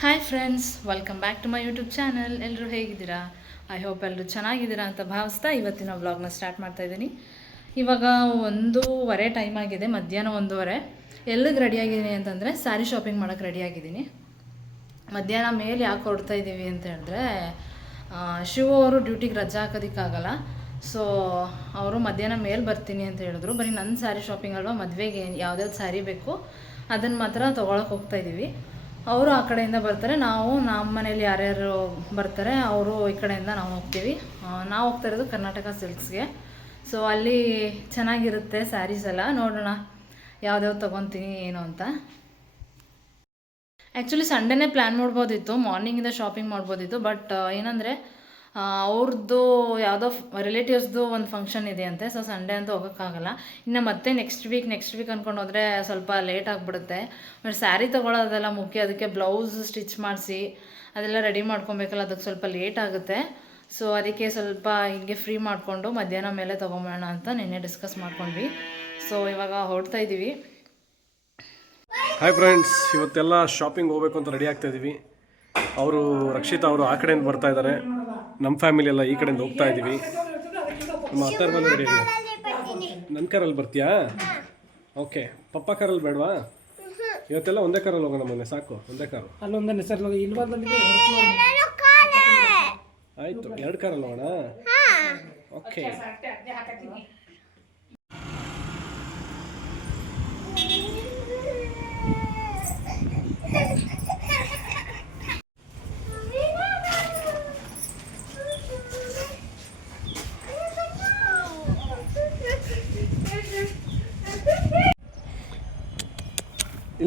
Hi friends welcome back to my YouTube channel ಎಲ್ಲರೂ ಹೇಗಿದ್ದೀರಾ? I hope ಎಲ್ಲರೂ ಚೆನ್ನಾಗಿದ್ದೀರಾ ಅಂತ ಭಾವಿಸ್ತಾ ಇವತ್ತಿನ ವ್ಲಾಗ್ನ ಸ್ಟಾರ್ಟ್ ಮಾಡ್ತಾ ಇದ್ದೀನಿ. ಇವಾಗ ಒಂದೂವರೆ ಟೈಮ್ ಆಗಿದೆ, ಮಧ್ಯಾಹ್ನ ಒಂದೂವರೆ. ಎಲ್ಲಿಗೆ ರೆಡಿಯಾಗಿದ್ದೀನಿ ಅಂತಂದರೆ ಸ್ಯಾರಿ ಶಾಪಿಂಗ್ ಮಾಡೋಕ್ಕೆ ರೆಡಿಯಾಗಿದ್ದೀನಿ ಮಧ್ಯಾಹ್ನ ಮೇಲೆ ಯಾಕೆ ಹೊಡ್ತಾ ಇದ್ದೀವಿ ಅಂತ ಹೇಳಿದ್ರೆ ಶಿವ ಅವರು ಡ್ಯೂಟಿಗೆ ರಜಾ ಹಾಕೋದಕ್ಕಾಗಲ್ಲ. ಸೊ ಅವರು ಮಧ್ಯಾಹ್ನ ಮೇಲೆ ಬರ್ತೀನಿ ಅಂತ ಹೇಳಿದ್ರು. ಬರೀ ನನ್ನ ಸ್ಯಾರಿ ಶಾಪಿಂಗ್ ಅಲ್ವಾ, ಮದುವೆಗೆ ಯಾವ್ದು ಸ್ಯಾರಿ ಬೇಕು ಅದನ್ನು ಮಾತ್ರ ತೊಗೊಳಕ್ಕೆ ಹೋಗ್ತಾ ಇದ್ದೀವಿ. ಅವರು ಆ ಕಡೆಯಿಂದ ಬರ್ತಾರೆ. ನಾವು ನಮ್ಮ ಮನೇಲಿ ಯಾರ್ಯಾರು ಬರ್ತಾರೆ, ಅವರು ಈ ಕಡೆಯಿಂದ ನಾವು ಹೋಗ್ತೀವಿ. ನಾವು ಹೋಗ್ತಾ ಇರೋದು ಕರ್ನಾಟಕ ಸಿಲ್ಕ್ಸ್ಗೆ. ಸೊ ಅಲ್ಲಿ ಚೆನ್ನಾಗಿರುತ್ತೆ ಸ್ಯಾರೀಸ್ ಎಲ್ಲ. ನೋಡೋಣ ಯಾವ್ದ್ಯಾವ್ದು ತೊಗೊತೀನಿ, ಏನು ಅಂತ. ಆ್ಯಕ್ಚುಲಿ ಸಂಡೇನೇ ಪ್ಲ್ಯಾನ್ ಮಾಡ್ಬೋದಿತ್ತು. ಮಾರ್ನಿಂಗಿಂದ ಶಾಪಿಂಗ್ ಮಾಡ್ಬೋದಿತ್ತು. ಬಟ್ ಏನಂದರೆ ಅವ್ರದ್ದು ಯಾವುದೋ ರಿಲೇಟಿವ್ಸ್ದು ಒಂದು ಫಂಕ್ಷನ್ ಇದೆ ಅಂತೆ ಸೊ ಸಂಡೇ ಅಂತ ಹೋಗೋಕ್ಕಾಗಲ್ಲ. ಇನ್ನು ಮತ್ತೆ ನೆಕ್ಸ್ಟ್ ವೀಕ್ ನೆಕ್ಸ್ಟ್ ವೀಕ್ ಅಂದ್ಕೊಂಡು ಹೋದರೆ ಸ್ವಲ್ಪ ಲೇಟ್ ಆಗಿಬಿಡುತ್ತೆ. ಬಟ್ ಸ್ಯಾರಿ ತೊಗೊಳೋದೆಲ್ಲ ಮುಖ್ಯ, ಅದಕ್ಕೆ ಬ್ಲೌಸ್ ಸ್ಟಿಚ್ ಮಾಡಿಸಿ, ಅದೆಲ್ಲ ರೆಡಿ ಮಾಡ್ಕೊಬೇಕಲ್ಲ, ಅದಕ್ಕೆ ಸ್ವಲ್ಪ ಲೇಟ್ ಆಗುತ್ತೆ. ಸೊ ಅದಕ್ಕೆ ಸ್ವಲ್ಪ ಹೀಗೆ ಫ್ರೀ ಮಾಡಿಕೊಂಡು ಮಧ್ಯಾಹ್ನ ಮೇಲೆ ತೊಗೊಂಬೋಣ ಅಂತ ನಿನ್ನೆ ಡಿಸ್ಕಸ್ ಮಾಡ್ಕೊಂಡ್ವಿ. ಸೊ ಇವಾಗ ಹೊರಡ್ತಾ ಇದ್ದೀವಿ ಹಾಯ್ ಫ್ರೆಂಡ್ಸ್ ಇವತ್ತೆಲ್ಲ ಶಾಪಿಂಗ್ ಹೋಗ್ಬೇಕು ಅಂತ ರೆಡಿ ಆಗ್ತಾ ಇದ್ದೀವಿ ಅವರು ರಕ್ಷಿತಾ ಅವರು ಆ ಕಡೆಯಿಂದ ಬರ್ತಾ ಇದ್ದಾರೆ. ನಮ್ಮ ಫ್ಯಾಮಿಲಿ ಎಲ್ಲ ಈ ಕಡೆಯಿಂದ ಹೋಗ್ತಾ ಇದ್ದೀವಿ ನಮ್ಮ ಅತ್ತಾರ ಬಂದು ರೆಡಿ ನನ್ನ ಕಾರಲ್ಲಿ ಬರ್ತೀಯಾ? ಓಕೆ ಪಪ್ಪ ಕಾರಲ್ಲಿ ಬೇಡವಾ? ಇವತ್ತೆಲ್ಲ ಒಂದೇ ಕಾರಲ್ಲಿ ಹೋಗೋಣ ಮೊನ್ನೆ ಸಾಕು ಒಂದೇ ಕಾರು. ಅಲ್ಲೊಂದು ಹೆಸರು ಇಲ್ವಲ್ಲಿ ಆಯಿತು ಎರಡು ಕಾರಲ್ಲಿ ಹೋಗೋಣ? ಓಕೆ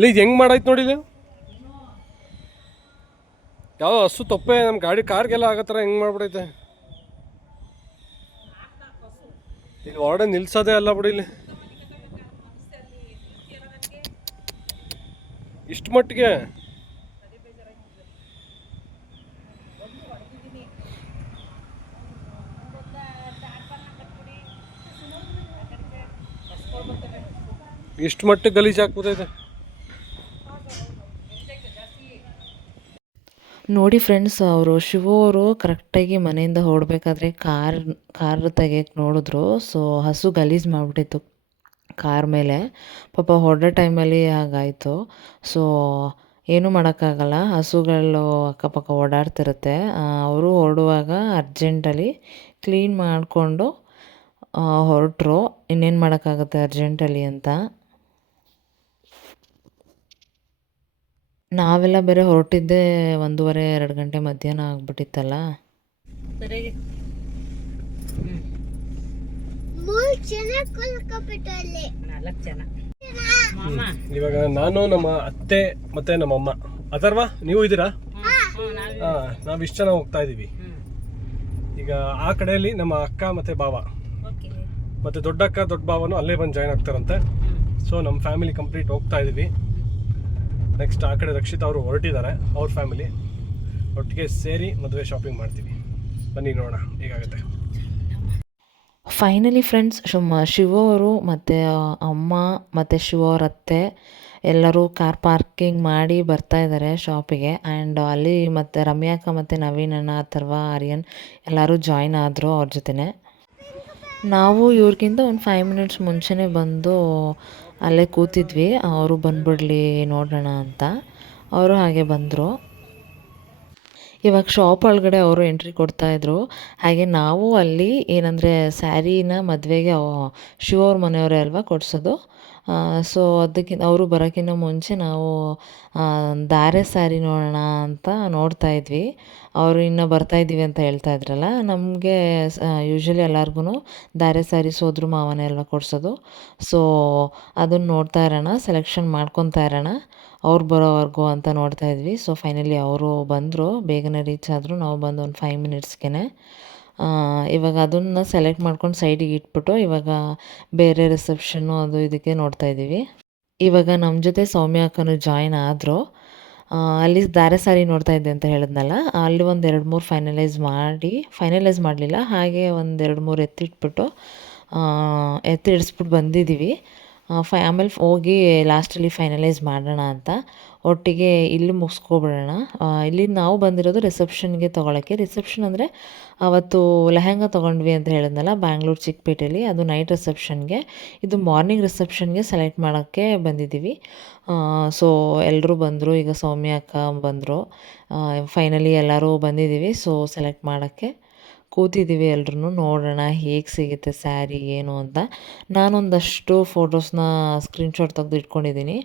ಇಲ್ಲಿ ಇದು ಹೆಂಗೆ ಮಾಡಾಯ್ತು ನೋಡಿ ಇಲ್ಲಿ? ಯಾವ ಹಸು ತಪ್ಪೆ ನಮ್ಮ ಗಾಡಿ ಕಾರ್ಗೆಲ್ಲ ಆಗೋ ಥರ ಹೆಂಗೆ ಮಾಡ್ಬಿಡೈತೆ? ಇಲ್ಲಿ ಹೊರಡೆ ನಿಲ್ಸೋದೇ ಅಲ್ಲ ಬಿಡಿ ಇಲ್ಲಿ. ಇಷ್ಟು ಮಟ್ಟಿಗೆ? ಇಷ್ಟು ಮಟ್ಟಿಗೆ ಗಲೀಜು ಹಾಕ್ಬಿಟ್ಟೈತೆ ನೋಡಿ ಫ್ರೆಂಡ್ಸ್ ಅವರು ಶಿವ ಅವರು ಕರೆಕ್ಟಾಗಿ ಮನೆಯಿಂದ ಹೊರಡ್ಬೇಕಾದ್ರೆ ಕಾರ್ ಕಾರ್ ತೆಗಿಯಕ್ಕೆ ನೋಡಿದ್ರು. ಸೊ ಹಸು ಗಲೀಜು ಮಾಡಿಬಿಟ್ಟಿತ್ತು ಕಾರ್ ಮೇಲೆ. ಪಾಪ ಹೊರಡೋ ಟೈಮಲ್ಲಿ ಹಾಗಾಯಿತು ಸೊ ಏನೂ ಮಾಡೋಕ್ಕಾಗಲ್ಲ. ಹಸುಗಳು ಅಕ್ಕಪಕ್ಕ ಓಡಾಡ್ತಿರುತ್ತೆ. ಅವರು ಹೊರಡುವಾಗ ಅರ್ಜೆಂಟಲ್ಲಿ ಕ್ಲೀನ್ ಮಾಡಿಕೊಂಡು ಹೊರಟರು. ಇನ್ನೇನು ಮಾಡೋಕ್ಕಾಗುತ್ತೆ ಅರ್ಜೆಂಟಲ್ಲಿ ಅಂತ. ನಾವೆಲ್ಲ ಬೇರೆ ಹೊರಟಿದ್ದೆ ಒಂದೂವರೆ ಎರಡು ಗಂಟೆ ಮಧ್ಯಾಹ್ನ ಆಗ್ಬಿಟ್ಟಿತ್ತಲ್ಲ? ಇವಾಗ ನಾನು ನಮ್ಮ ಅತ್ತೆ ಮತ್ತೆ ನಮ್ಮಮ್ಮ ಅಥರ್ವ ನೀವು ಇದ್ದೀರಾ? ಹಾ. ನಾವು ಇಷ್ಟು ಜನ ಹೋಗ್ತಾ ಇದೀವಿ. ಈಗ ಆ ಕಡೆಯಲ್ಲಿ ನಮ್ಮ ಅಕ್ಕ ಮತ್ತೆ ಬಾವ ಮತ್ತೆ ದೊಡ್ಡ ಅಕ್ಕ ದೊಡ್ಡ ಬಾವನು ಅಲ್ಲೇ ಬಂದು ಜಾಯ್ನ್ ಆಗ್ತಾರಂತೆ. ಸೊ ನಮ್ಮ ಫ್ಯಾಮಿಲಿ ಕಂಪ್ಲೀಟ್ ಹೋಗ್ತಾ ಇದೀವಿ. ನೆಕ್ಸ್ಟ್ ಆ ಕಡೆ ರಕ್ಷಿತ್ ಅವರು ಹೊರಟಿದ್ದಾರೆ, ಅವ್ರ ಫ್ಯಾಮಿಲಿ ಒಟ್ಟಿಗೆ ಸೇರಿ ಮದುವೆ ಶಾಪಿಂಗ್ ಮಾಡ್ತೀವಿ. ಬನ್ನಿ ನೋಡೋಣ, ಹೇಗಾಗುತ್ತೆ. ಫೈನಲಿ ಫ್ರೆಂಡ್ಸ್ ಶಿವ ಶಿವ ಅವರು ಮತ್ತು ಅಮ್ಮ ಮತ್ತು ಶಿವ ಅವರ ಅತ್ತೆ ಎಲ್ಲರೂ ಕಾರ್ ಪಾರ್ಕಿಂಗ್ ಮಾಡಿ ಬರ್ತಾ ಇದ್ದಾರೆ ಶಾಪಿಗೆ ಆ್ಯಂಡ್ ಅಲ್ಲಿ ಮತ್ತು ರಮ್ಯಾಕ ಮತ್ತು ನವೀನ್ ಅಣ್ಣ, ಅಥರ್ವ, ಆರ್ಯನ್ ಎಲ್ಲರೂ ಜಾಯ್ನ್ ಆದರು ಅವ್ರ ಜೊತೆನೆ. ನಾವು ಇವ್ರಿಗಿಂತ ಒಂದು ಫೈವ್ ಮಿನಿಟ್ಸ್ ಮುಂಚೆನೇ ಬಂದು ಅಲ್ಲೇ ಕೂತಿದ್ವಿ. ಅವರು ಬಂದ್ಬಿಡ್ಲಿ ನೋಡೋಣ ಅಂತ. ಅವರು ಹಾಗೆ ಬಂದರು. ಇವಾಗ ಶಾಪ್ ಒಳಗಡೆ ಅವರು ಎಂಟ್ರಿ ಕೊಡ್ತಾಯಿದ್ರು ಹಾಗೆ ನಾವು ಅಲ್ಲಿ ಏನಂದರೆ ಸ್ಯಾರಿನ ಮದುವೆಗೆ ಶಿವ ಅವ್ರ ಮನೆಯವರೇ ಅಲ್ವಾ ಕೊಡಿಸೋದು. ಸೊ ಅದಕ್ಕಿಂತ ಅವರು ಬರೋಕ್ಕಿಂತ ಮುಂಚೆ ನಾವು ಧಾರೆ ಸ್ಯಾರಿ ನೋಡೋಣ ಅಂತ ನೋಡ್ತಾ ಇದ್ವಿ. ಅವರು ಇನ್ನೂ ಬರ್ತಾ ಇದ್ದೀವಿ ಅಂತ ಹೇಳ್ತಾ ಇದ್ರಲ್ಲ, ನಮಗೆ ಯೂಶ್ವಲಿ ಎಲ್ಲರಿಗೂ ಧಾರೆ ಸಾರಿ ಸೋದ್ರ ಮಾವನೇ ಅಲ್ವಾ ಕೊಡಿಸೋದು. ಸೊ ಅದನ್ನು ನೋಡ್ತಾ ಇರೋಣ ಸೆಲೆಕ್ಷನ್ ಮಾಡ್ಕೊತಾ ಇರೋಣ. ಅವ್ರು ಬರೋವರೆಗೂ ಅಂತ ನೋಡ್ತಾ ಇದ್ವಿ. ಸೊ ಫೈನಲಿ ಅವರು ಬಂದರು, ಬೇಗನೆ ರೀಚ್ ಆದರು. ನಾವು ಬಂದು ಒಂದು ಫೈವ್ ಮಿನಿಟ್ಸ್ಗೆ ಇವಾಗ ಅದನ್ನು ಸೆಲೆಕ್ಟ್ ಮಾಡ್ಕೊಂಡು ಸೈಡಿಗೆ ಇಟ್ಬಿಟ್ಟು ಇವಾಗ ಬೇರೆ ರಿಸೆಪ್ಷನ್ನು ಅದು ಇದಕ್ಕೆ ನೋಡ್ತಾ ಇದ್ದೀವಿ. ಇವಾಗ ನಮ್ಮ ಜೊತೆ ಸೌಮ್ಯ ಅಕ್ಕನೂ ಜಾಯಿನ್ ಆದರು. ಅಲ್ಲಿ ಧಾರೆ ಸಾರಿ ನೋಡ್ತಾ ಇದ್ದೆ ಅಂತ ಹೇಳಿದ್ನಲ್ಲ, ಅಲ್ಲಿ ಒಂದು ಎರಡು ಮೂರು ಫೈನಲೈಸ್ ಮಾಡಿ ಫೈನಲೈಸ್ ಮಾಡಲಿಲ್ಲ, ಹಾಗೆ ಒಂದು ಎರಡು ಮೂರು ಎತ್ತಿಟ್ಬಿಟ್ಟು ಎತ್ತಿಡಿಸ್ಬಿಟ್ಟು ಬಂದಿದ್ದೀವಿ. ಫೈ ಆಮೇಲೆ ಹೋಗಿ ಲಾಸ್ಟಲ್ಲಿ ಫೈನಲೈಸ್ ಮಾಡೋಣ ಅಂತ. ಒಟ್ಟಿಗೆ ಇಲ್ಲಿ ಮುಗಿಸ್ಕೊಬಿಡೋಣ. ಇಲ್ಲಿ ನಾವು ಬಂದಿರೋದು ರಿಸೆಪ್ಷನ್ಗೆ ತೊಗೊಳಕ್ಕೆ. ರಿಸೆಪ್ಷನ್ ಅಂದರೆ ಅವತ್ತು ಲೆಹಂಗಾ ತೊಗೊಂಡ್ವಿ ಅಂತ ಹೇಳಿದ್ನಲ್ಲ ಬ್ಯಾಂಗ್ಳೂರು ಚಿಕ್ಕಪೇಟೆಯಲ್ಲಿ ಅದು ನೈಟ್ ರಿಸೆಪ್ಷನ್ಗೆ ಇದು ಮಾರ್ನಿಂಗ್ ರಿಸೆಪ್ಷನ್ಗೆ ಸೆಲೆಕ್ಟ್ ಮಾಡೋಕ್ಕೆ ಬಂದಿದ್ದೀವಿ. ಸೊ ಎಲ್ಲರೂ ಬಂದರು, ಈಗ ಸೌಮ್ಯ ಅಕ್ಕ ಬಂದರು. ಫೈನಲಿ ಎಲ್ಲರೂ ಬಂದಿದ್ದೀವಿ ಸೊ ಸೆಲೆಕ್ಟ್ ಮಾಡೋಕ್ಕೆ. ಕೂತಿದ್ದೀವಿ ಎಲ್ರೂ ನೋಡೋಣ ಹೇಗೆ ಸಿಗುತ್ತೆ ಸ್ಯಾರಿ ಏನು ಅಂತ. ನಾನೊಂದಷ್ಟು ಫೋಟೋಸ್ನ ಸ್ಕ್ರೀನ್ಶಾಟ್ ತೆಗೆದು ಇಟ್ಕೊಂಡಿದ್ದೀನಿ.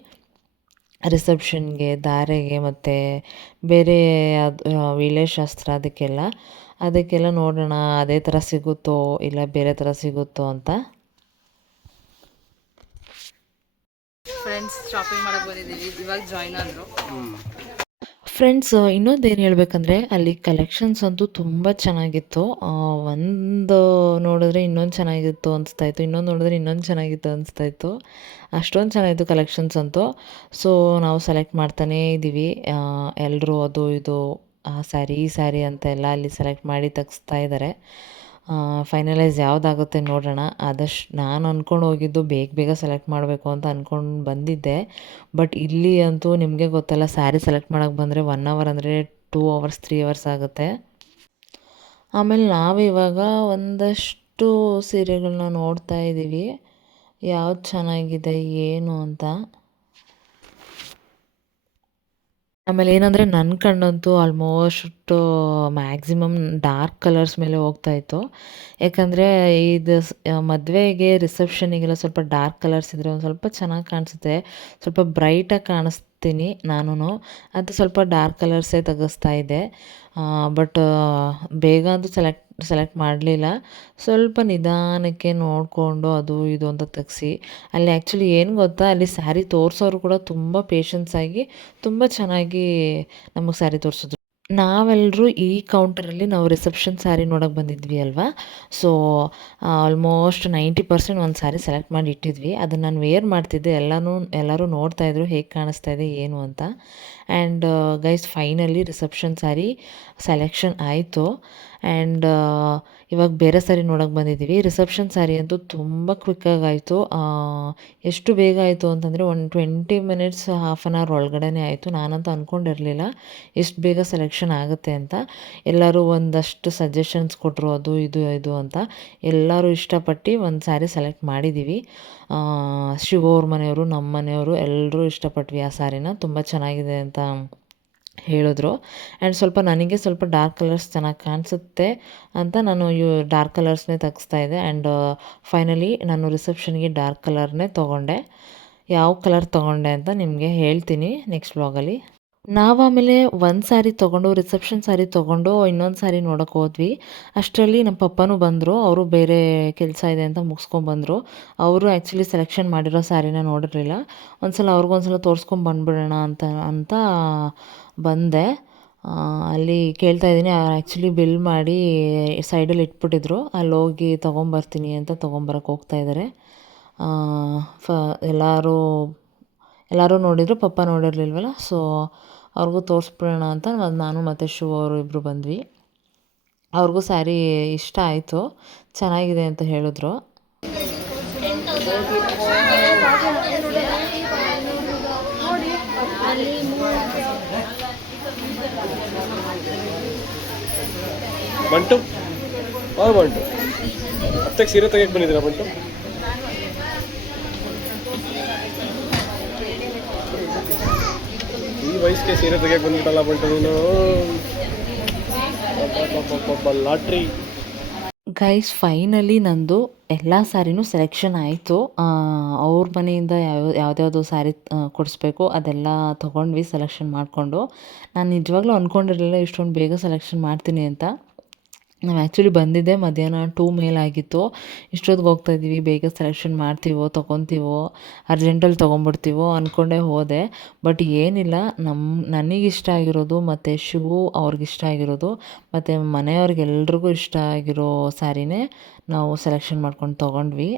ರಿಸೆಪ್ಷನ್ಗೆ ಧಾರೆಗೆ ಮತ್ತು ಬೇರೆ ಅದು ವೀಳ್ಯಶಾಸ್ತ್ರ ಅದಕ್ಕೆಲ್ಲ. ಅದಕ್ಕೆಲ್ಲ ನೋಡೋಣ ಅದೇ ಥರ ಸಿಗುತ್ತೋ ಇಲ್ಲ ಬೇರೆ ಥರ ಸಿಗುತ್ತೋ ಅಂತ. ಫ್ರೆಂಡ್ಸ್ ಶಾಪಿಂಗ್ ಮಾಡಕ್ಕೆ ಬಂದಿದ್ದೀವಿ. ಇವಾಗ ಜಾಯ್ನ್ ಆದರು. ಫ್ರೆಂಡ್ಸ್ ಇನ್ನೊಂದೇನು ಹೇಳಬೇಕಂದ್ರೆ, ಅಲ್ಲಿ ಕಲೆಕ್ಷನ್ಸ್ ಅಂತೂ ತುಂಬ ಚೆನ್ನಾಗಿತ್ತು. ಒಂದು ನೋಡಿದ್ರೆ ಇನ್ನೊಂದು ಚೆನ್ನಾಗಿತ್ತು ಅನಿಸ್ತಾ ಇತ್ತು, ಇನ್ನೊಂದು ನೋಡಿದ್ರೆ ಇನ್ನೊಂದು ಚೆನ್ನಾಗಿತ್ತು ಅನಿಸ್ತಾ ಇತ್ತು. ಅಷ್ಟೊಂದು ಚೆನ್ನಾಗಿತ್ತು ಕಲೆಕ್ಷನ್ಸ್ ಅಂತೂ. ಸೊ ನಾವು ಸೆಲೆಕ್ಟ್ ಮಾಡ್ತಾನೇ ಇದ್ದೀವಿ ಎಲ್ಲರೂ ಅದು ಇದು, ಆ ಸ್ಯಾರಿ ಈ ಸ್ಯಾರಿ ಅಂತ ಎಲ್ಲ ಅಲ್ಲಿ ಸೆಲೆಕ್ಟ್ ಮಾಡಿ ತೆಗಿಸ್ತಾ ಇದ್ದಾರೆ ಫೈನಲೈಸ್ ಯಾವುದಾಗುತ್ತೆ ನೋಡೋಣ. ಆದಷ್ಟು ನಾನು ಅಂದ್ಕೊಂಡು ಹೋಗಿದ್ದು ಬೇಗ ಬೇಗ ಸೆಲೆಕ್ಟ್ ಮಾಡಬೇಕು ಅಂತ ಅಂದ್ಕೊಂಡು ಬಂದಿದ್ದೆ. ಬಟ್ ಇಲ್ಲಿ ಅಂತೂ ನಿಮಗೆ ಗೊತ್ತಲ್ಲ ಸ್ಯಾರಿ ಸೆಲೆಕ್ಟ್ ಮಾಡೋಕ್ಕೆ ಬಂದರೆ ಒನ್ ಅವರ್ ಅಂದರೆ ಟೂ ಅವರ್ಸ್ ತ್ರೀ ಅವರ್ಸ್ ಆಗುತ್ತೆ. ಆಮೇಲೆ ನಾವು ಇವಾಗ ಒಂದಷ್ಟು ಸೀರೆಗಳನ್ನ ನೋಡ್ತಾ ಇದ್ದೀವಿ ಯಾವ್ದು ಚೆನ್ನಾಗಿದೆ, ಏನು ಅಂತ. ಆಮೇಲೆ ಏನಂದರೆ ನನ್ನ ಕಣ್ಣಂತೂ ಆಲ್ಮೋಸ್ಟ್ ಮ್ಯಾಕ್ಸಿಮಮ್ ಡಾರ್ಕ್ ಕಲರ್ಸ್ ಮೇಲೆ ಹೋಗ್ತಾ ಇತ್ತು. ಯಾಕಂದರೆ ಇದು ಮದುವೆಗೆ ರಿಸೆಪ್ಷನಿಗೆಲ್ಲ ಸ್ವಲ್ಪ ಡಾರ್ಕ್ ಕಲರ್ಸ್ ಇದ್ದರೆ ಒಂದು ಸ್ವಲ್ಪ ಚೆನ್ನಾಗಿ ಕಾಣಿಸುತ್ತೆ. ಸ್ವಲ್ಪ ಬ್ರೈಟಾಗಿ ಕಾಣಿಸ್ತೀನಿ ನಾನು ಅದು ಸ್ವಲ್ಪ ಡಾರ್ಕ್ ಕಲರ್ಸೇ ತೆಗೆಸ್ತಾ ಇದ್ದೆ ಬಟ್ ಬೇಗ ಅಂತೂ ಸೆಲೆಕ್ಟ್ ಸೆಲೆಕ್ಟ್ ಮಾಡಲಿಲ್ಲ. ಸ್ವಲ್ಪ ನಿಧಾನಕ್ಕೆ ನೋಡಿಕೊಂಡು ಅದು ಇದು ಅಂತ ತೆಗ್ಸಿ. ಅಲ್ಲಿ ಆ್ಯಕ್ಚುಲಿ ಏನು ಗೊತ್ತಾ, ಅಲ್ಲಿ ಸ್ಯಾರಿ ತೋರಿಸೋರು ಕೂಡ ತುಂಬ ಪೇಷನ್ಸ್ ಆಗಿ ತುಂಬ ಚೆನ್ನಾಗಿ ನಮಗೆ ಸ್ಯಾರಿ ತೋರಿಸಿದ್ರು. ನಾವೆಲ್ಲರೂ ಈ ಕೌಂಟರಲ್ಲಿ ನಾವು ರಿಸೆಪ್ಷನ್ ಸ್ಯಾರಿ ನೋಡೋಕೆ ಬಂದಿದ್ವಿ ಅಲ್ವಾ? ಸೊ ಆಲ್ಮೋಸ್ಟ್ ನೈಂಟಿ ಪರ್ಸೆಂಟ್ ಒಂದು ಸ್ಯಾರಿ ಸೆಲೆಕ್ಟ್ ಮಾಡಿ ಇಟ್ಟಿದ್ವಿ. ಅದನ್ನು ನಾನು ವೇರ್ ಮಾಡ್ತಿದ್ದೆ. ಎಲ್ಲನೂ, ಎಲ್ಲರೂ ನೋಡ್ತಾ ಇದ್ರು, ಹೇಗೆ ಕಾಣಿಸ್ತಾ ಇದೆ, ಏನು ಅಂತ. And guys finally reception saree selection ಆಯಿತು. ಆ್ಯಂಡ್ ಇವಾಗ ಬೇರೆ ಸ್ಯಾರಿ ನೋಡೋಕೆ ಬಂದಿದ್ದೀವಿ. ರಿಸೆಪ್ಷನ್ ಸ್ಯಾರಿ ಅಂತೂ ತುಂಬ ಕ್ವಿಕ್ಕಾಗಾಯಿತು ಎಷ್ಟು ಬೇಗ ಆಯಿತು ಅಂತಂದರೆ ಒಂದು twenty minutes half an hour ಒಳಗಡೆ ಆಯಿತು. ನಾನಂತೂ ಅಂದ್ಕೊಂಡಿರಲಿಲ್ಲ ಎಷ್ಟು ಬೇಗ ಸೆಲೆಕ್ಷನ್ ಆಗುತ್ತೆ ಅಂತ. ಎಲ್ಲರೂ ಒಂದಷ್ಟು ಸಜೆಷನ್ಸ್ ಕೊಟ್ಟರು ಅದು, ಇದು ಇದು ಅಂತ. ಎಲ್ಲರೂ ಇಷ್ಟಪಟ್ಟು ಒಂದು ಸ್ಯಾರಿ ಸೆಲೆಕ್ಟ್ ಮಾಡಿದ್ದೀವಿ ಶಿವ ಅವ್ರ ಮನೆಯವರು ನಮ್ಮ ಮನೆಯವರು ಎಲ್ಲರೂ ಇಷ್ಟಪಟ್ವಿ ಆ ಸ್ಯಾರಿನ ತುಂಬ ಚೆನ್ನಾಗಿದೆ ಅಂತ ಹೇಳಿದ್ರು. ಆ್ಯಂಡ್ ಸ್ವಲ್ಪ ನನಗೆ ಸ್ವಲ್ಪ ಡಾರ್ಕ್ ಕಲರ್ಸ್ ಚೆನ್ನಾಗಿ ಕಾಣಿಸುತ್ತೆ ಅಂತ ನಾನು ಯು ಡಾರ್ಕ್ ಕಲರ್ಸ್ನೇ ತೆಗಿಸ್ತಾ ಇದ್ದೆ. ಆ್ಯಂಡ್ ಫೈನಲಿ ನಾನು ರಿಸೆಪ್ಷನ್ಗೆ ಡಾರ್ಕ್ ಕಲರ್ನೇ ತೊಗೊಂಡೆ. ಯಾವ ಕಲರ್ ತೊಗೊಂಡೆ ಅಂತ ನಿಮಗೆ ಹೇಳ್ತೀನಿ ನೆಕ್ಸ್ಟ್ ಬ್ಲಾಗಲ್ಲಿ ನಾವು ಆಮೇಲೆ ಒಂದು ಸಾರಿ ತೊಗೊಂಡು ರಿಸೆಪ್ಷನ್ ಸಾರಿ ತೊಗೊಂಡು ಇನ್ನೊಂದು ಸಾರಿ ನೋಡೋಕೆ ಹೋದ್ವಿ. ಅಷ್ಟರಲ್ಲಿ ನಮ್ಮ ಪಪ್ಪನೂ ಬಂದರು, ಅವರು ಬೇರೆ ಕೆಲಸ ಇದೆ ಅಂತ ಮುಗಿಸ್ಕೊಂಬಂದರು ಅವರು ಆ್ಯಕ್ಚುಲಿ ಸೆಲೆಕ್ಷನ್ ಮಾಡಿರೋ ಸ್ಯಾರಿನ ನೋಡಿರಲಿಲ್ಲ. ಒಂದ್ಸಲ ಅವ್ರಿಗೊಂದ್ಸಲ ತೋರಿಸ್ಕೊಂಡು ಬಂದ್ಬಿಡೋಣ ಅಂತ ಅಂತ ಬಂದೆ. ಅಲ್ಲಿ ಕೇಳ್ತಾ ಇದ್ದೀನಿ ಆ್ಯಕ್ಚುಲಿ ಬಿಲ್ ಮಾಡಿ ಸೈಡಲ್ಲಿ ಇಟ್ಬಿಟ್ಟಿದ್ರು. ಅಲ್ಲಿ ಹೋಗಿ ತೊಗೊಂಬರ್ತೀನಿ ಅಂತ ತೊಗೊಂಬರಕ್ಕೆ ಹೋಗ್ತಾ ಇದ್ದಾರೆ ಫ ಎಲ್ಲರೂ ಎಲ್ಲರೂ ನೋಡಿದರು, ಪಪ್ಪ ನೋಡಿರಲಿಲ್ವಲ್ಲ ಸೊ ಅವ್ರಿಗೂ ತೋರಿಸ್ಬಿಡೋಣ ಅಂತ ನಾನು ಮತ್ತು ಶಿವ ಅವರು ಇಬ್ಬರು ಬಂದ್ವಿ. ಅವ್ರಿಗೂ ಸ್ಯಾರಿ ಇಷ್ಟ ಆಯಿತು. ಚೆನ್ನಾಗಿದೆ ಅಂತ ಹೇಳಿದ್ರು. ಬಂಟು? ಬಂಟು. ಅತ್ತಕ್ಕೆ ಸೀರೆ ತೆಗಿಯಕ್ಕೆ ಬಂದಿದ್ದೀರಾ ಬಂಟು? ವಯಸ್ಸಿಗೆ ಸೀರೆ ತೆಗಿಯಕ್ಕೆ ಬಂದ್ಬಿಟ್ಟಲ್ಲ ಬಟ್ ಲಾಟ್ರಿ. ಗೈಸ್ ಫೈನಲಿ ನಂದು ಎಲ್ಲ ಸ್ಯಾರಿನೂ ಸೆಲೆಕ್ಷನ್ ಆಯಿತು. ಅವ್ರ ಮನೆಯಿಂದ ಯಾವ, ಯಾವುದ್ಯಾವ್ದು ಸ್ಯಾರಿ ಕೊಡಿಸ್ಬೇಕು, ಅದೆಲ್ಲ ತೊಗೊಂಡ್ವಿ ಸೆಲೆಕ್ಷನ್ ಮಾಡಿಕೊಂಡು. ನಾನು ನಿಜವಾಗ್ಲೂ ಅಂದ್ಕೊಂಡಿರಲಿಲ್ಲ ಇಷ್ಟೊಂದು ಬೇಗ ಸೆಲೆಕ್ಷನ್ ಮಾಡ್ತೀನಿ ಅಂತ. ನಾವು ಆ್ಯಕ್ಚುಲಿ ಬಂದಿದ್ದೆ ಮಧ್ಯಾಹ್ನ ಟೂ ಮೇಲ್ ಆಗಿತ್ತು. ಇಷ್ಟೊತ್ತಿಗೆ ಹೋಗ್ತಾ ಇದ್ದೀವಿ ಬೇಗ ಸೆಲೆಕ್ಷನ್ ಮಾಡ್ತೀವೋ, ತೊಗೊತೀವೋ ಅರ್ಜೆಂಟಲ್ಲಿ ತೊಗೊಂಬಿಡ್ತೀವೋ ಅಂದ್ಕೊಂಡೇ ಹೋದೆ. ಬಟ್ ಏನಿಲ್ಲ ನಮ್ಮ ನನಗಿಷ್ಟ ಆಗಿರೋದು ಮತ್ತು ಶಿವು ಅವ್ರಿಗಿಷ್ಟ ಆಗಿರೋದು, ಮತ್ತು ಮನೆಯವ್ರಿಗೆಲ್ರಿಗೂ ಇಷ್ಟ ಆಗಿರೋ ಸ್ಯಾರಿನೇ ನಾವು ಸೆಲೆಕ್ಷನ್ ಮಾಡ್ಕೊಂಡು ತೊಗೊಂಡ್ವಿ.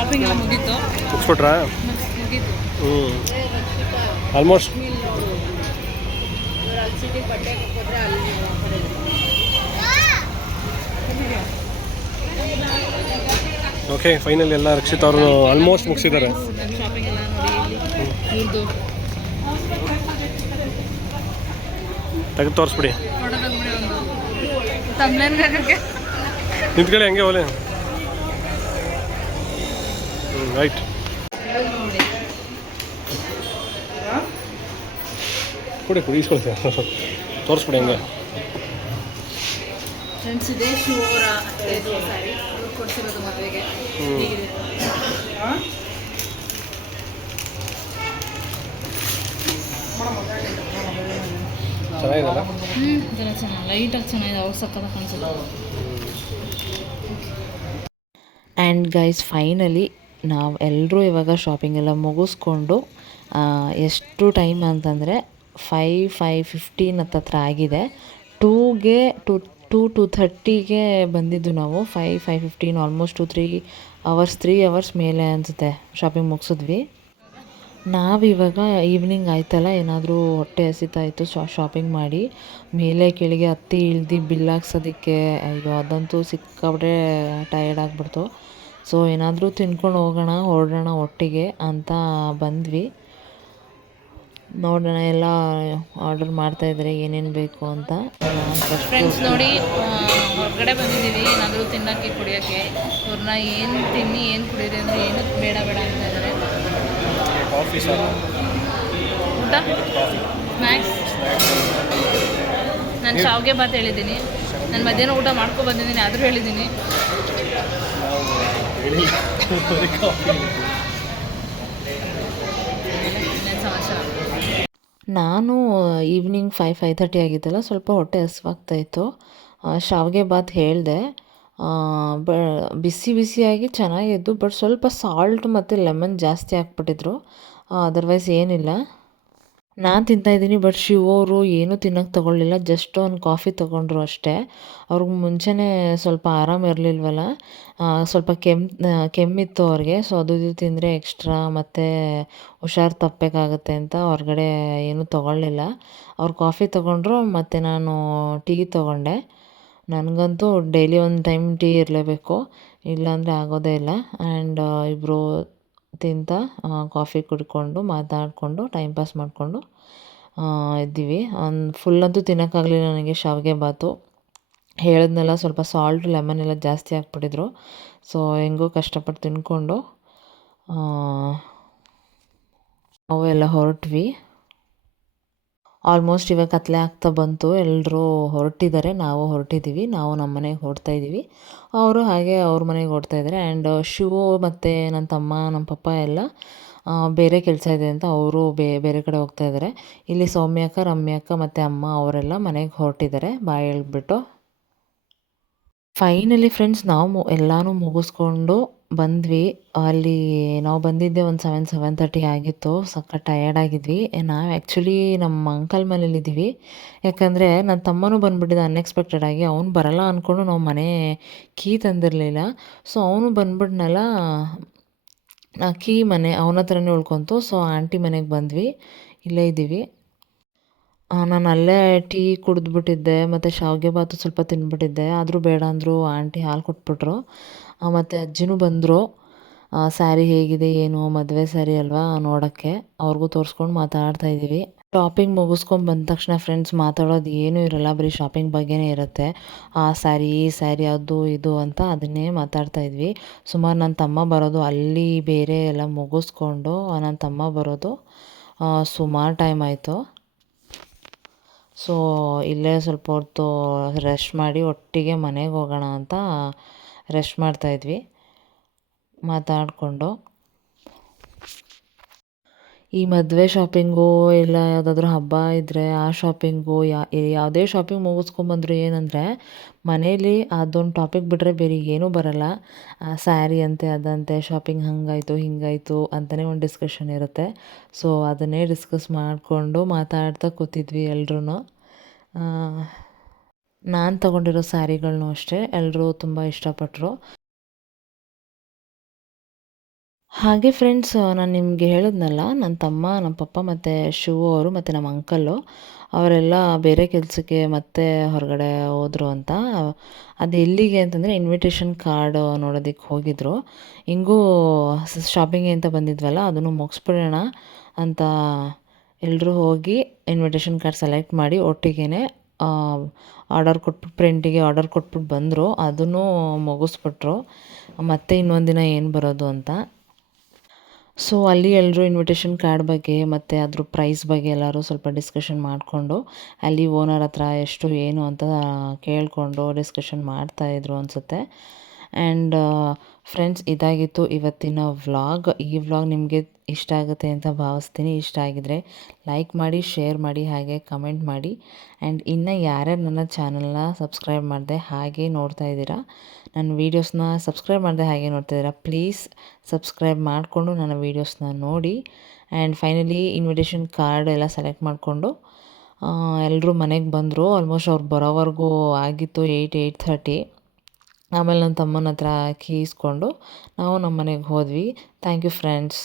ಶಾಪಿಂಗ್ ಎಲ್ಲ ಮುಗೀತು. ಮುಗಿಸ್ಬಿಟ್ರಾ? ಆಲ್ಮೋಸ್ಟ್. ಓಕೆ ಫೈನಲ್ ಎಲ್ಲ ರಕ್ಷಿತ್ ಅವರು ಆಲ್ಮೋಸ್ಟ್ ಮುಗಿಸಿದ್ದಾರೆ. ತೆಗೆದು ತೋರಿಸ್ಬಿಡಿ. ನಿಂತ್ಕೊಳ್ಳಿ ಹಂಗೆ ಓಲೆ ರೈಟ್ ನೋಡಿ ಕೊಡಿ ಕೊಡಿ ಈಸ್ಕೊಳ್ತೀನಿ ತೋರಿಸ್ಬಿಡಿ ಹಂಗೆ. ಫ್ರೆಂಡ್ಸ್ ಇದೆ ಶೂ ಅವರ ಅತ್ತೆದು ಸ್ಯಾರಿ ಕೊಡ್ಸಿರೋದು ಮದುವೆಗೆ. ಹೇಗಿದೆ. ಚೆನ್ನಾಗಿದಲ್ಲ ಹ್ಞೂ ಇದೆಲ್ಲ ಚೆನ್ನಾಗಿ ಲೈಟಾಗಿ ಚೆನ್ನಾಗಿದೆ ಅವ್ರು ಸಕ್ಕತ್ತ ಕಾಣಿಸುತ್ತೆ. ಆ್ಯಂಡ್ ಗೈಸ್ ಫೈನಲಿ ನಾವು ಎಲ್ಲರೂ ಇವಾಗ ಶಾಪಿಂಗ್ ಎಲ್ಲ ಮುಗಿಸ್ಕೊಂಡು ಎಷ್ಟು ಟೈಮ್ ಅಂತಂದರೆ ಫೈ ಫೈ ಫಿಫ್ಟೀನ್ ಹತ್ತತ್ರ ಆಗಿದೆ. ಟೂಗೆ ಟು ಟೂ ಟು ಥರ್ಟಿಗೆ ಬಂದಿದ್ದು ನಾವು. Five five fifteen almost two three hours three hours ಮೇಲೆ ಅನಿಸುತ್ತೆ ಶಾಪಿಂಗ್ ಮುಗಿಸಿದ್ವಿ. ನಾವಿವಾಗ ಈವ್ನಿಂಗ್ ಆಯ್ತಲ್ಲ, ಏನಾದರೂ ಹೊಟ್ಟೆ ಹಸಿತಾ ಇತ್ತು ಶಾಪಿಂಗ್ ಮಾಡಿ, ಮೇಲೆ ಕೆಳಗೆ ಹತ್ತಿ ಇಳ್ದು ಬಿಲ್ ಹಾಕ್ಸೋದಕ್ಕೆ ಅಯ್ಯೋ, ಅದಂತೂ ಸಿಕ್ಕಾಬಿಟ್ಟೆ ಟಯರ್ಡ್ ಆಗಿಬಿಡ್ತು. ಸೊ ಏನಾದರೂ ತಿನ್ಕೊಂಡು ಹೋಗೋಣ ಹೊರಡೋಣ ಒಟ್ಟಿಗೆ ಅಂತ ಬಂದ್ವಿ. ನೋಡೋಣ ಎಲ್ಲ ಆರ್ಡರ್ ಮಾಡ್ತಾಯಿದ್ರೆ ಏನೇನು ಬೇಕು ಅಂತ. ಫ್ರೆಂಡ್ಸ್ ನೋಡಿ ಹೊರಗಡೆ ಬಂದಿದ್ದೀವಿ. ಏನಾದರೂ ತಿನ್ನೋಕ್ಕೆ ಕುಡಿಯೋಕ್ಕೆ. ಅವ್ರನ್ನ ಏನು ತಿನ್ನಿ ಏನು ಕುಡೀರಿ ಅಂದರೆ ಏನು ಬೇಡ ಬೇಡ ಅಂತ ಇದ್ದಾರೆ. ಕಾಫಿ ಸರ್ ಊಟ? ಸ್ನ್ಯಾಕ್ಸ್ ನಾನು ಶಾವಿಗೆ ಬಾತ್ ಹೇಳಿದ್ದೀನಿ. ನಾನು ಮಧ್ಯಾಹ್ನ ಊಟ ಮಾಡ್ಕೊ ಬಂದಿದ್ದೀನಿ ಆದರೂ ಹೇಳಿದ್ದೀನಿ. ನಾನು ಈವ್ನಿಂಗ್ ಫೈವ್ ಫೈವ್ ತರ್ಟಿ ಆಗಿದ್ದಲ್ಲ ಸ್ವಲ್ಪ ಹೊಟ್ಟೆ ಹಸಿವಾಗ್ತಾಯಿತ್ತು. ಶಾವಿಗೆ ಬಾತ್ ಹೇಳಿದೆ. ಬ, ಬಿಸಿ ಬಿಸಿಯಾಗಿ ಚೆನ್ನಾಗಿದ್ದು ಬಟ್ ಸ್ವಲ್ಪ ಸಾಲ್ಟ್ ಮತ್ತು ಲೆಮನ್ ಜಾಸ್ತಿ ಹಾಕ್ಬಿಟ್ಟಿದ್ರು. ಅದರ್ವೈಸ್ ಏನಿಲ್ಲ. ನಾನು ತಿಂತಾಯಿದ್ದೀನಿ ಬಟ್ ಶಿವ ಅವರು ಏನೂ ತಿನ್ನೋಕ್ಕೆ ತಗೊಳ್ಳಿಲ್ಲ ಜಸ್ಟ್ ಒಂದು ಕಾಫಿ ತೊಗೊಂಡ್ರು ಅಷ್ಟೇ. ಅವ್ರಿಗೆ ಮುಂಚೆನೇ ಸ್ವಲ್ಪ ಆರಾಮ ಇರಲಿಲ್ವಲ್ಲ ಸ್ವಲ್ಪ ಕೆಮ್ಮು ಕೆಮ್ಮಿತ್ತು ಅವ್ರಿಗೆ ಸೊ ಅದು ಇದು ತಿಂದರೆ ಎಕ್ಸ್ಟ್ರಾ ಮತ್ತು ಹುಷಾರು ತಪ್ಪಬೇಕಾಗತ್ತೆ ಅಂತ ಹೊರಗಡೆ ಏನೂ ತೊಗೊಳ್ಳಿಲ್ಲ. ಅವ್ರು ಕಾಫಿ ತೊಗೊಂಡ್ರು, ಮತ್ತು ನಾನು ಟೀ ತೊಗೊಂಡೆ. ನನಗಂತೂ ಡೈಲಿ ಒಂದು ಟೈಮ್ ಟೀ ಇರಲೇಬೇಕು, ಇಲ್ಲಾಂದರೆ ಆಗೋದೇ ಇಲ್ಲ. ಆ್ಯಂಡ್ ಇಬ್ಬರು ತಿಂತ ಕಾಫಿ ಕುಡ್ಕೊಂಡು ಮಾತಾಡಿಕೊಂಡು ಟೈಮ್ ಪಾಸ್ ಮಾಡಿಕೊಂಡು ಇದ್ದೀವಿ. ಫುಲ್ ಫುಲ್ಲಂತೂ ತಿನ್ನೋಕ್ಕಾಗಲಿಲ್ಲ ನನಗೆ ಶಾವಿಗೆ ಬಾತು. ಹೇಳಿದ್ನೆಲ್ಲ ಸ್ವಲ್ಪ ಸಾಲ್ಟ್ ಲೆಮನ್ ಎಲ್ಲ ಜಾಸ್ತಿ ಹಾಕ್ಬಿಟ್ಟಿದ್ರು. ಸೊ ಹೆಂಗೋ ಕಷ್ಟಪಟ್ಟು ತಿಂದ್ಕೊಂಡು ಅವೆಲ್ಲ ಹೊರಟ್ವಿ. ಆಲ್ಮೋಸ್ಟ್ ಇವಾಗ ಕತ್ಲೆ ಆಗ್ತಾ ಬಂತು. ಎಲ್ಲರೂ ಹೊರಟಿದ್ದಾರೆ. ನಾವು ಹೊರಟಿದ್ದೀವಿ. ನಾವು ನಮ್ಮ ಮನೆಗೆ ಹೊರಡ್ತಾ ಇದ್ದೀವಿ. ಅವರು ಹಾಗೆ ಅವ್ರ ಮನೆಗೆ ಹೊರಡ್ತಾ ಇದ್ದಾರೆ. ಆ್ಯಂಡ್ ಶಿವು ಮತ್ತು ನನ್ನ ತಮ್ಮ, ನಮ್ಮ ಪಪ್ಪ ಎಲ್ಲ ಬೇರೆ ಕೆಲಸ ಇದೆ ಅಂತ ಅವರು ಬೇ, ಬೇರೆ ಕಡೆ ಹೋಗ್ತಾ ಇದ್ದಾರೆ. ಇಲ್ಲಿ ಸೌಮ್ಯಕ್ಕ, ರಮ್ಯಕ್ಕ ಮತ್ತು ಅಮ್ಮ ಅವರೆಲ್ಲ ಮನೆಗೆ ಹೊರಟಿದ್ದಾರೆ. ಬಾಯಿ ಹೇಳ್ಬಿಟ್ಟು. ಫೈನಲಿ ಫ್ರೆಂಡ್ಸ್ ನಾವು ಎಲ್ಲನೂ ಮುಗಿಸ್ಕೊಂಡು ಬಂದ್ವಿ. ಅಲ್ಲಿ ನಾವು ಬಂದಿದ್ದೆ ಒಂದು ಸೆವೆನ್ ಸೆವೆನ್ ತರ್ಟಿ ಆಗಿತ್ತು. ಸಕ್ಕ ಟಯರ್ಡ್ ಆಗಿದ್ವಿ. ನಾವು ಆ್ಯಕ್ಚುಲಿ ನಮ್ಮ ಅಂಕಲ್ ಮನೇಲಿದ್ದೀವಿ. ಯಾಕಂದರೆ ನನ್ನ ತಮ್ಮನೂ ಬಂದುಬಿಟ್ಟಿದ್ದ ಅನ್ಎಕ್ಸ್ಪೆಕ್ಟೆಡ್ ಆಗಿ. ಅವ್ನು ಬರಲ್ಲ ಅಂದ್ಕೊಂಡು ನಾವು ಮನೆ ಕೀ ತಂದಿರಲಿಲ್ಲ. ಸೊ ಅವನು ಬಂದ್ಬಿಟ್ನಲ್ಲ ಕೀ ಮನೆ, ಅವನ ಹತ್ರನೇ ಉಳ್ಕೊಂತು. ಸೊ ಆಂಟಿ ಮನೆಗೆ ಬಂದ್ವಿ. ಇಲ್ಲೇ ಇದ್ದೀವಿ. ನಾನು ಅಲ್ಲೇ ಟೀ ಕುಡಿದ್ಬಿಟ್ಟಿದ್ದೆ, ಮತ್ತು ಶಾವಿಗೆ ಬಾತು ಸ್ವಲ್ಪ ತಿಂದ್ಬಿಟ್ಟಿದ್ದೆ ಆದರೂ ಬೇಡ ಅಂದರು ಆಂಟಿ ಹಾಲು ಕೊಟ್ಬಿಟ್ರು. ಮತ್ತು ಅಜ್ಜಿನೂ ಬಂದರು. ಸ್ಯಾರಿ ಹೇಗಿದೆ, ಏನು, ಮದುವೆ ಸ್ಯಾರಿ ಅಲ್ವಾ ನೋಡೋಕ್ಕೆ. ಅವ್ರಿಗೂ ತೋರಿಸ್ಕೊಂಡು ಮಾತಾಡ್ತಾ ಇದ್ದೀವಿ. ಶಾಪಿಂಗ್ ಮುಗಿಸ್ಕೊಂಡು ಬಂದ ತಕ್ಷಣ ಫ್ರೆಂಡ್ಸ್ ಮಾತಾಡೋದು ಏನೂ ಇರಲ್ಲ, ಬರೀ ಶಾಪಿಂಗ್ ಬಗ್ಗೆನೇ ಇರುತ್ತೆ. ಆ, ಸ್ಯಾರಿ, ಈ ಸ್ಯಾರಿ, ಅದು, ಇದು ಅಂತ ಅದನ್ನೇ ಮಾತಾಡ್ತಾ ಇದ್ವಿ. ಸುಮಾರು ನನ್ನ ತಮ್ಮ ಬರೋದು ಅಲ್ಲಿ ಬೇರೆ ಎಲ್ಲ ಮುಗಿಸ್ಕೊಂಡು ನನ್ನ ತಮ್ಮ ಬರೋದು ಸುಮಾರು ಟೈಮ್ ಆಯಿತು. ಸೊ ಇಲ್ಲೇ ಸ್ವಲ್ಪ ಹೊತ್ತು ರೆಸ್ಟ್ ಮಾಡಿ ಒಟ್ಟಿಗೆ ಮನೆಗೆ ಹೋಗೋಣ ಅಂತ ರೆಸ್ಟ್ ಮಾಡ್ತಾಯಿದ್ವಿ ಮಾತಾಡಿಕೊಂಡು. ಈ ಮದುವೆ ಶಾಪಿಂಗು ಇಲ್ಲ ಯಾವುದಾದ್ರೂ ಹಬ್ಬ ಇದ್ದರೆ ಆ ಶಾಪಿಂಗು ಯಾ ಯಾವುದೇ ಶಾಪಿಂಗ್ ಮುಗಿಸ್ಕೊಂಬಂದ್ರು ಏನಂದರೆ ಮನೇಲಿ ಅದೊಂದು ಟಾಪಿಕ್ ಬಿಟ್ಟರೆ ಬೇರೆ ಏನೂ ಬರಲ್ಲ. ಸ್ಯಾರಿ ಅಂತೆ, ಅದಂತೆ ಶಾಪಿಂಗ್ ಹಂಗಾಯಿತು, ಹಿಂಗಾಯಿತು ಅಂತಲೇ ಒಂದು ಡಿಸ್ಕಷನ್ ಇರುತ್ತೆ. ಸೊ ಅದನ್ನೇ ಡಿಸ್ಕಸ್ ಮಾಡಿಕೊಂಡು ಮಾತಾಡ್ತಾ ಕೂತಿದ್ವಿ ಎಲ್ರೂ ನಾನು ತಗೊಂಡಿರೋ ಸ್ಯಾರಿಗಳನ್ನೂ ಅಷ್ಟೇ. ಎಲ್ಲರೂ ತುಂಬ ಇಷ್ಟಪಟ್ಟರು ಹಾಗೆ ಫ್ರೆಂಡ್ಸ್ ನಾನು ನಿಮಗೆ ಹೇಳಿದ್ನಲ್ಲ ನನ್ನ ತಮ್ಮ ನಮ್ಮ ಪಪ್ಪ ಮತ್ತು ಶಿವು ಅವರು ಮತ್ತು ನಮ್ಮ ಅಂಕಲ್ಲು ಅವರೆಲ್ಲ ಬೇರೆ ಕೆಲಸಕ್ಕೆ ಮತ್ತೆ ಹೊರಗಡೆ ಹೋದರು ಅಂತ. ಅದು ಎಲ್ಲಿಗೆ ಅಂತಂದರೆ ಇನ್ವಿಟೇಷನ್ ಕಾರ್ಡ್ ನೋಡೋದಕ್ಕೆ ಹೋಗಿದ್ರು. ಹಿಂಗೂ ಶಾಪಿಂಗ್ ಅಂತ ಬಂದಿದ್ವಲ್ಲ, ಅದನ್ನು ಮುಗಿಸ್ಬಿಡೋಣ ಅಂತ ಎಲ್ಲರೂ ಹೋಗಿ ಇನ್ವಿಟೇಷನ್ ಕಾರ್ಡ್ ಸೆಲೆಕ್ಟ್ ಮಾಡಿ ಒಟ್ಟಿಗೆ ಆರ್ಡರ್ ಕೊಟ್ಬಿಟ್ಟು ಪ್ರಿಂಟಿಗೆ ಆರ್ಡರ್ ಕೊಟ್ಬಿಟ್ಟು ಬಂದರು. ಅದನ್ನು ಮುಗಿಸ್ಬಿಟ್ರು. ಮತ್ತೆ ಇನ್ನೊಂದು ದಿನ ಏನು ಬರೋದು ಅಂತ. ಸೊ ಅಲ್ಲಿ ಎಲ್ಲರೂ ಇನ್ವಿಟೇಷನ್ ಕಾರ್ಡ್ ಬಗ್ಗೆ ಮತ್ತು ಅದ್ರ ಪ್ರೈಸ್ ಬಗ್ಗೆ ಎಲ್ಲರೂ ಸ್ವಲ್ಪ ಡಿಸ್ಕಷನ್ ಮಾಡಿಕೊಂಡು, ಅಲ್ಲಿ ಓನರ್ ಹತ್ರ ಎಷ್ಟು, ಏನು ಅಂತ ಕೇಳಿಕೊಂಡು ಡಿಸ್ಕಷನ್ ಮಾಡ್ತಾಯಿದ್ರು ಅನಿಸುತ್ತೆ. ಆ್ಯಂಡ್ ಫ್ರೆಂಡ್ಸ್ ಇದಾಗಿತ್ತು ಇವತ್ತಿನ ವ್ಲಾಗ್. ಈ ವ್ಲಾಗ್ ನಿಮಗೆ ಇಷ್ಟ ಆಗುತ್ತೆ ಅಂತ ಭಾವಿಸ್ತೀನಿ. ಇಷ್ಟ ಆಗಿದರೆ ಲೈಕ್ ಮಾಡಿ ಶೇರ್ ಮಾಡಿ, ಹಾಗೆ ಕಮೆಂಟ್ ಮಾಡಿ. ಆ್ಯಂಡ್ ಇನ್ನು ಯಾರ್ಯಾರು ನನ್ನ ಚಾನಲ್ನ ಸಬ್ಸ್ಕ್ರೈಬ್ ಮಾಡಿದೆ ಹಾಗೆ ನೋಡ್ತಾ ಇದ್ದೀರಾ, ನನ್ನ ವೀಡಿಯೋಸ್ನ ಸಬ್ಸ್ಕ್ರೈಬ್ ಮಾಡಿದೆ ಹಾಗೆ ನೋಡ್ತಾ ಇದ್ದೀರಾ ಪ್ಲೀಸ್ ಸಬ್ಸ್ಕ್ರೈಬ್ ಮಾಡಿಕೊಂಡು ನನ್ನ ವೀಡಿಯೋಸ್ನ ನೋಡಿ. ಆ್ಯಂಡ್ ಫೈನಲಿ ಇನ್ವಿಟೇಷನ್ ಕಾರ್ಡ್ ಎಲ್ಲ ಸೆಲೆಕ್ಟ್ ಮಾಡಿಕೊಂಡು ಎಲ್ಲರೂ ಮನೆಗೆ ಬಂದರು. ಆಲ್ಮೋಸ್ಟ್ ಅವ್ರು ಬರೋವರೆಗೂ ಆಗಿತ್ತು ಏಯ್ಟ್ ಏಯ್ಟ್ ಥರ್ಟಿ ಆಮೇಲೆ ನನ್ನ ತಮ್ಮನ ಹತ್ರ ಕೀ ಇಸ್ಕೊಂಡು ನಾವು ನಮ್ಮ ಮನೆಗೆ ಹೋದ್ವಿ. Thank you friends